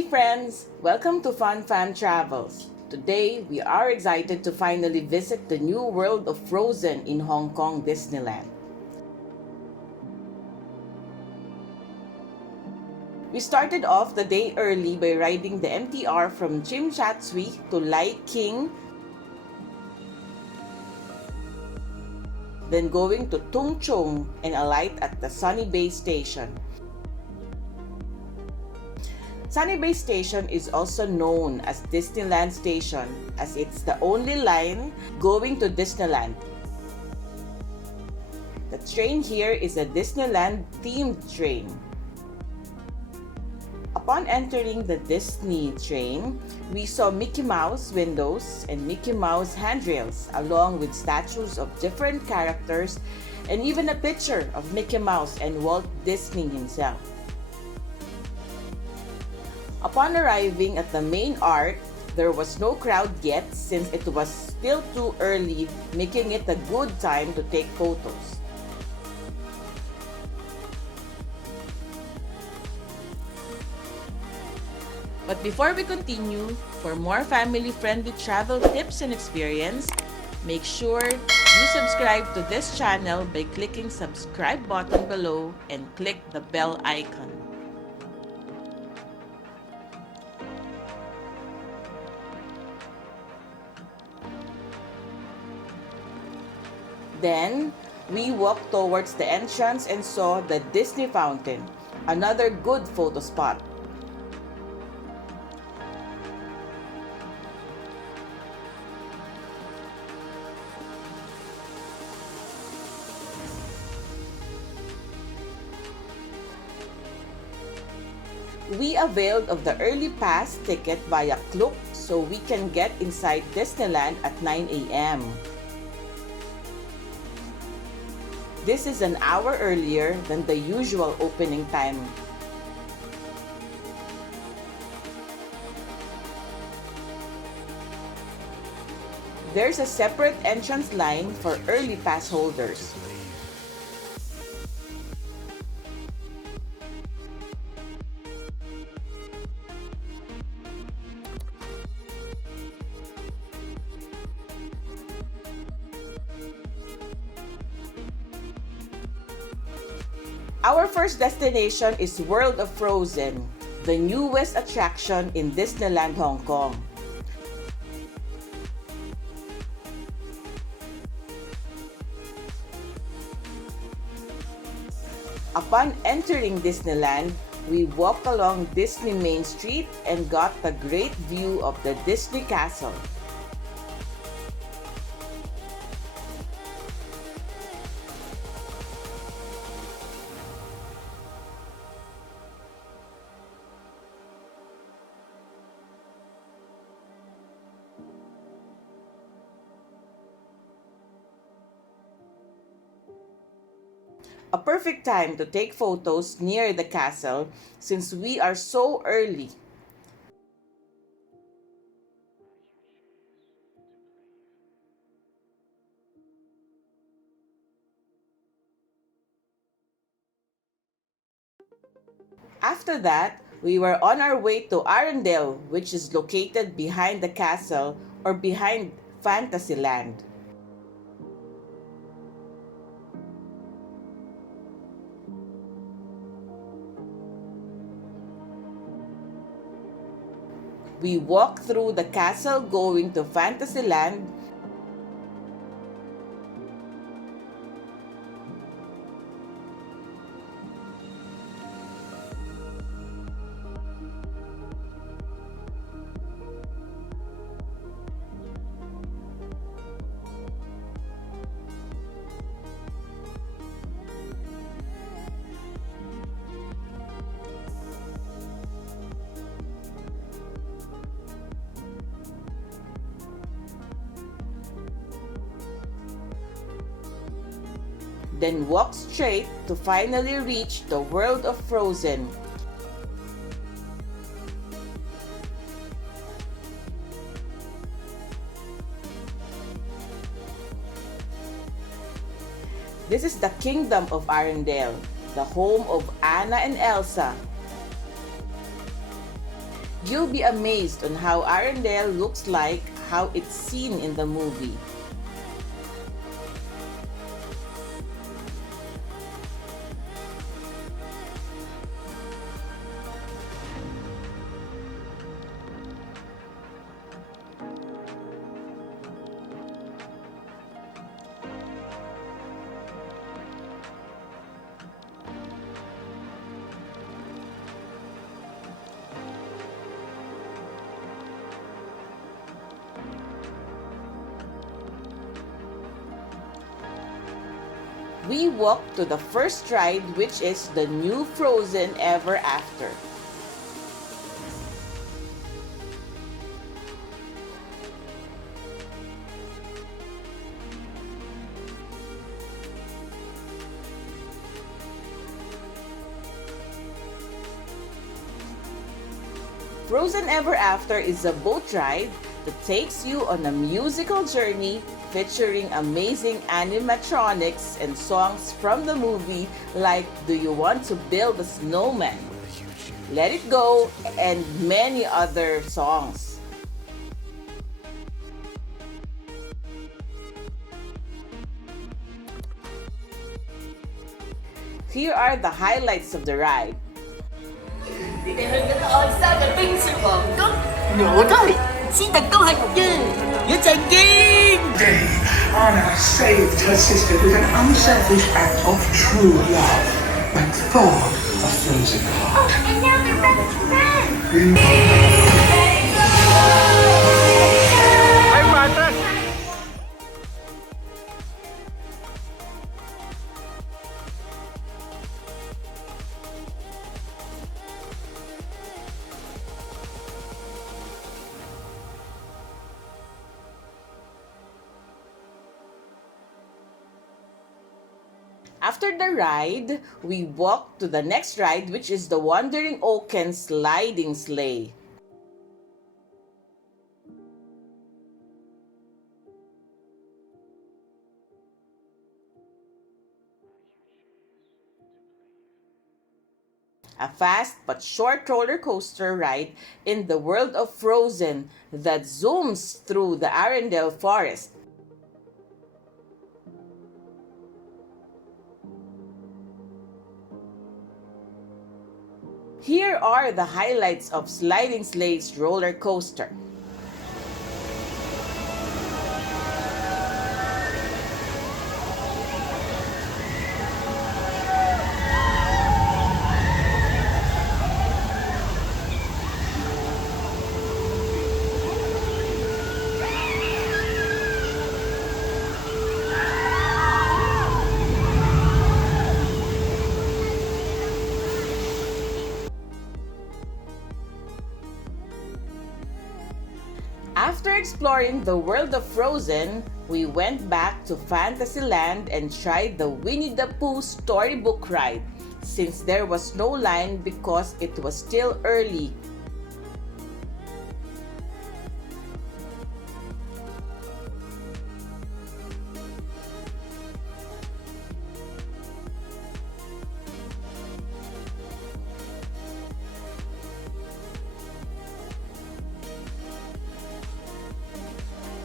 Hey friends! Welcome to Fun Fan Travels. Today, we are excited to finally visit the new world of Frozen in Hong Kong Disneyland. We started off the day early by riding the MTR from Tsim Shat Tsui to Lai King, then going to Tung Chung and alight at the Sunny Bay Station. Sunny Bay Station is also known as Disneyland Station as it's the only line going to Disneyland. The train here is a Disneyland themed train. Upon entering the Disney train, we saw Mickey Mouse windows and Mickey Mouse handrails along with statues of different characters and even a picture of Mickey Mouse and Walt Disney himself. Upon arriving at the main arc, there was no crowd yet since it was still too early, making it a good time to take photos. But before we continue, for more family-friendly travel tips and experience, make sure you subscribe to this channel by clicking subscribe button below and click the bell icon. Then, we walked towards the entrance and saw the Disney Fountain, another good photo spot. We availed of the early pass ticket via Klook so we can get inside Disneyland at 9 a.m. This is an hour earlier than the usual opening time. There's a separate entrance line for early pass holders. Our first destination is World of Frozen, the newest attraction in Disneyland Hong Kong. Upon entering Disneyland, we walked along Disney Main Street and got a great view of the Disney Castle. A perfect time to take photos near the castle since we are so early. After that, we were on our way to Arendelle, which is located behind the castle or behind Fantasyland. We walked through the castle going to Fantasyland. Then walk straight to finally reach the World of Frozen. This is the Kingdom of Arendelle, the home of Anna and Elsa. You'll be amazed on how Arendelle looks like how it's seen in the movie. We walked to the first ride, which is the new Frozen Ever After. Frozen Ever After is a boat ride that takes you on a musical journey featuring amazing animatronics and songs from the movie like Do You Want to Build a Snowman, Let It Go, and many other songs. Here are the highlights of the ride. 你哋去緊愛沙嘅冰雪皇宮，我都係知特高係嘅，一陣見。Anna saved her sister with an unselfish act of true love, like Thor of Frozen Heart. Oh, and now they're best friends. After the ride, we walked to the next ride, which is the Wandering Oaken Sliding Sleigh. A fast but short roller coaster ride in the world of Frozen that zooms through the Arendelle forest. Here are the highlights of Sliding Sleigh's roller coaster. After exploring the world of Frozen, we went back to Fantasyland and tried the Winnie the Pooh storybook ride, since there was no line because it was still early.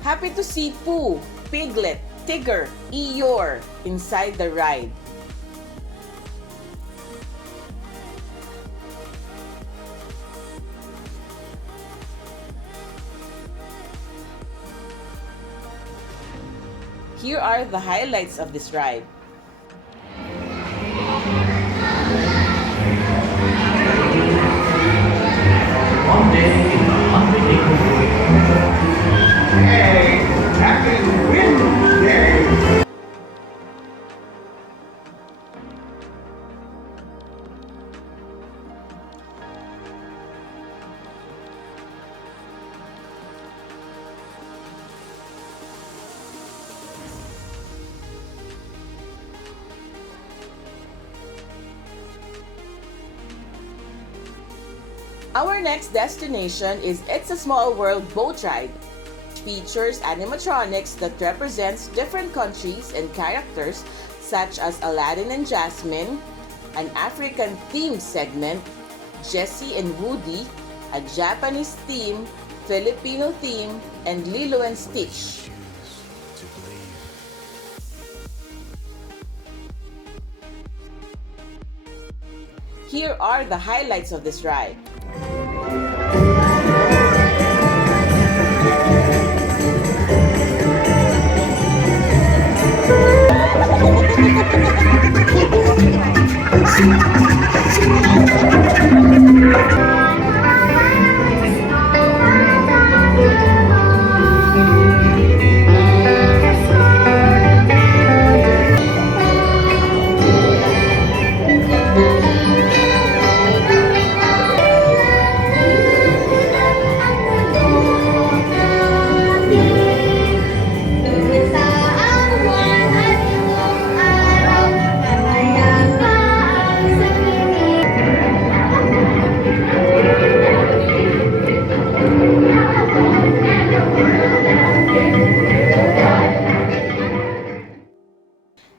Happy to see Pooh, Piglet, Tigger, Eeyore inside the ride. Here are the highlights of this ride. One day in the 100-acre wood. Hey, happy Wednesday! Our next destination is It's a Small World boat ride, which features animatronics that represents different countries and characters such as Aladdin and Jasmine, an African themed segment, Jessie and Woody, a Japanese theme, Filipino theme, and Lilo and Stitch. Here are the highlights of this ride.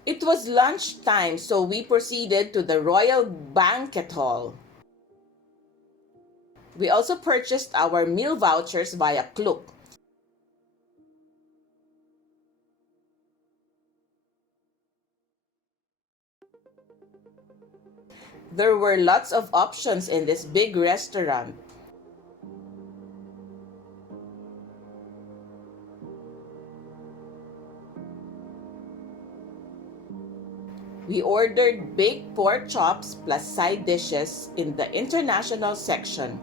It was lunchtime, so we proceeded to the Royal Banquet Hall. We also purchased our meal vouchers via Klook. There were lots of options in this big restaurant. We ordered baked pork chops plus side dishes in the international section.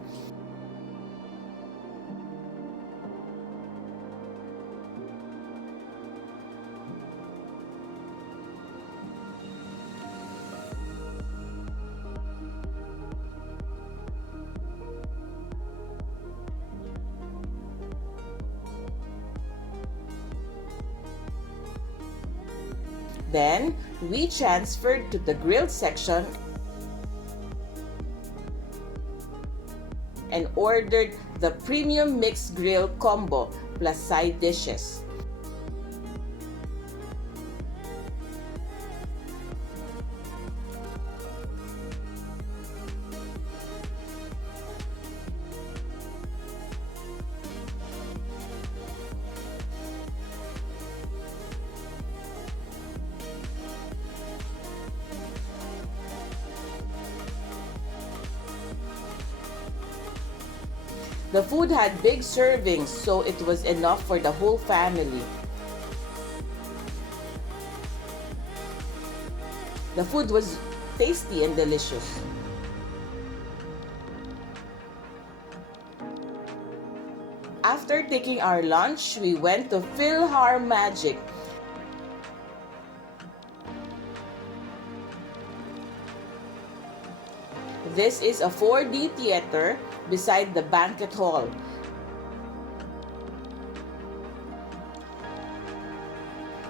Then, we transferred to the grilled section and ordered the premium mixed grill combo plus side dishes. The food had big servings, so it was enough for the whole family. The food was tasty and delicious. After taking our lunch, we went to Fil Har Magic. This is a 4D theater beside the banquet hall.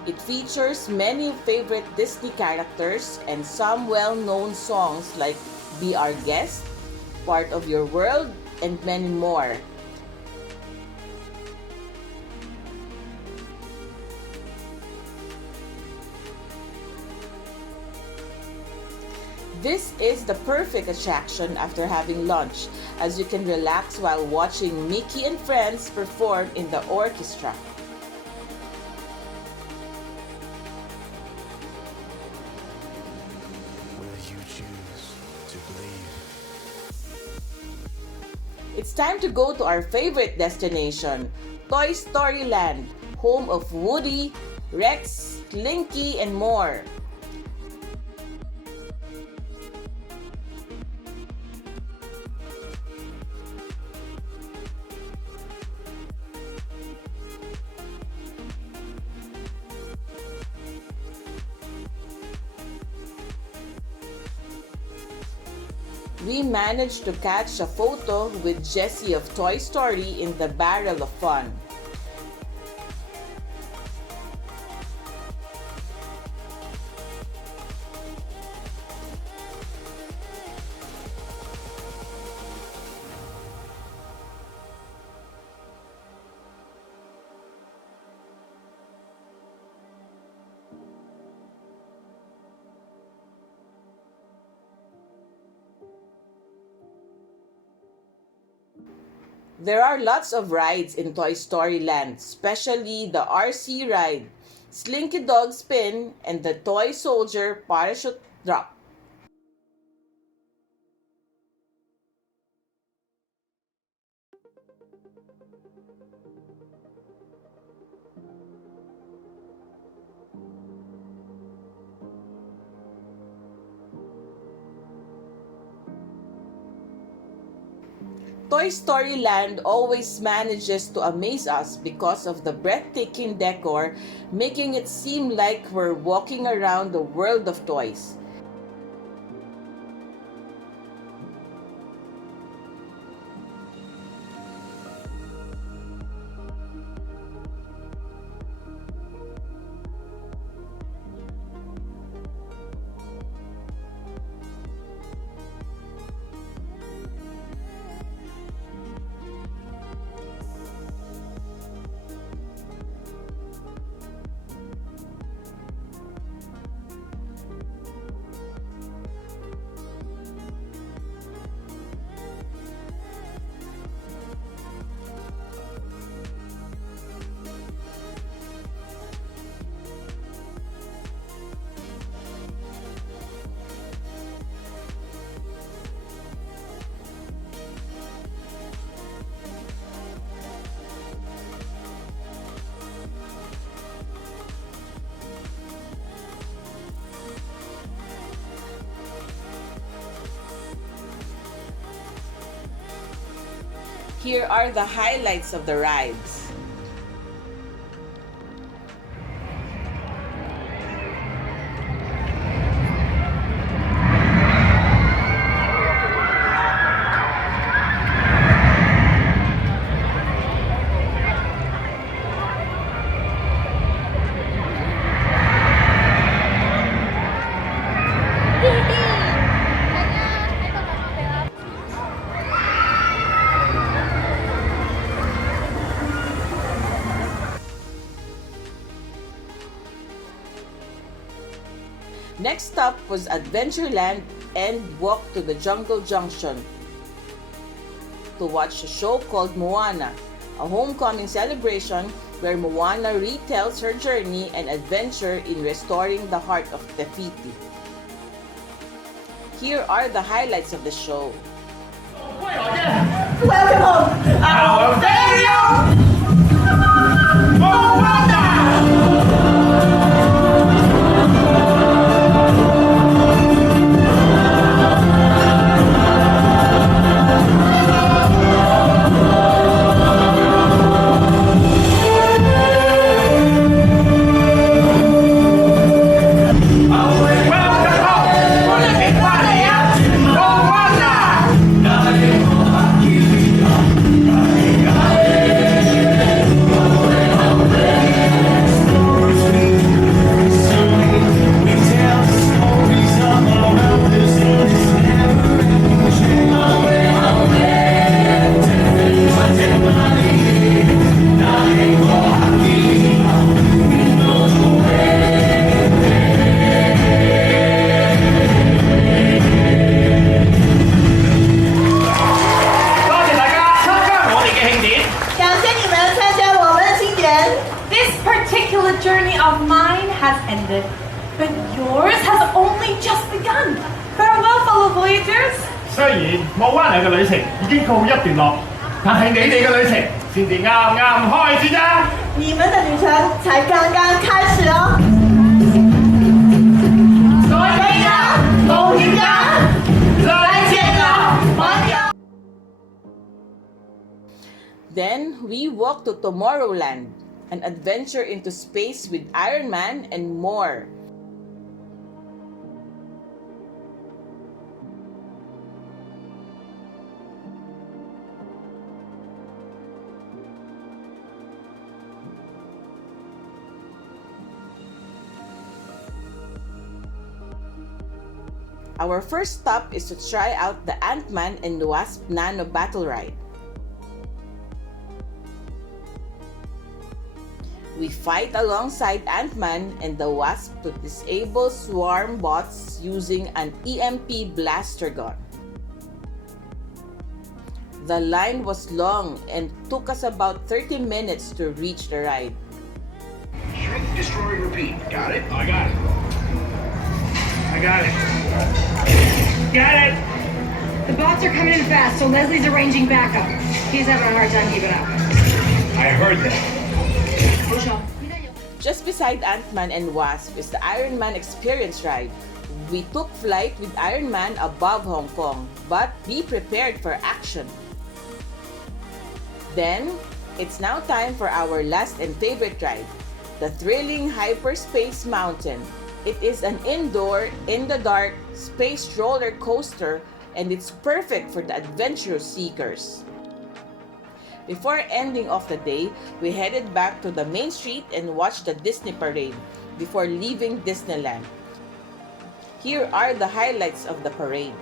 It features many favorite Disney characters and some well-known songs like Be Our Guest, Part of Your World, and many more. This is the perfect attraction after having lunch, as you can relax while watching Mickey and friends perform in the orchestra. Will you choose to believe? It's time to go to our favorite destination, Toy Story Land, home of Woody, Rex, Slinky, and more. We managed to catch a photo with Jessie of Toy Story in the Barrel of Fun. There are lots of rides in Toy Story Land, especially the RC ride, Slinky Dog Spin, and the Toy Soldier Parachute Drop. Toy Story Land always manages to amaze us because of the breathtaking decor, making it seem like we're walking around the world of toys. Here are the highlights of the rides. Next stop was Adventureland and Walk to the Jungle Junction to watch a show called Moana, a homecoming celebration where Moana retells her journey and adventure in restoring the heart of Te Fiti. Here are the highlights of the show. Welcome home, our very own Moana! Journey of mine has ended, but yours has only just begun. Farewell, fellow voyagers. 雖然冇灣嚟嘅旅程已經告一段落，但係你哋嘅旅程先至啱啱開始啫。你們的旅程才剛剛開始哦。所以呢，冒險家，再見啦，朋友。Then we walk to Tomorrowland, an adventure into space with Iron Man and more. Our first stop is to try out the Ant-Man and the Wasp Nano Battle Ride. We fight alongside Ant-Man and the Wasp to disable swarm bots using an EMP blaster gun. The line was long and took us about 30 minutes to reach the ride. Shrink, destroy, repeat. Got it? I got it. I got it. Got it! The bots are coming in fast, so Leslie's arranging backup. He's having a hard time keeping up. I heard that. Push on. Just beside Ant-Man and Wasp is the Iron Man Experience ride. We took flight with Iron Man above Hong Kong, but be prepared for action. Then, it's now time for our last and favorite ride, the thrilling Hyperspace Mountain. It is an indoor, in-the-dark space roller coaster, and it's perfect for the adventurous seekers. Before ending off the day, we headed back to the main street and watched the Disney parade before leaving Disneyland. Here are the highlights of the parade.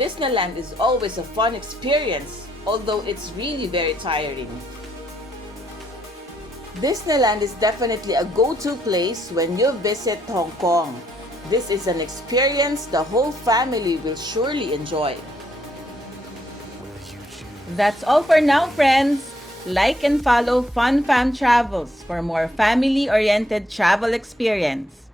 Disneyland is always a fun experience, although it's really very tiring. Disneyland is definitely a go-to place when you visit Hong Kong. This is an experience the whole family will surely enjoy. That's all for now, friends. Like and follow Fun Fam Travels for more family-oriented travel experience.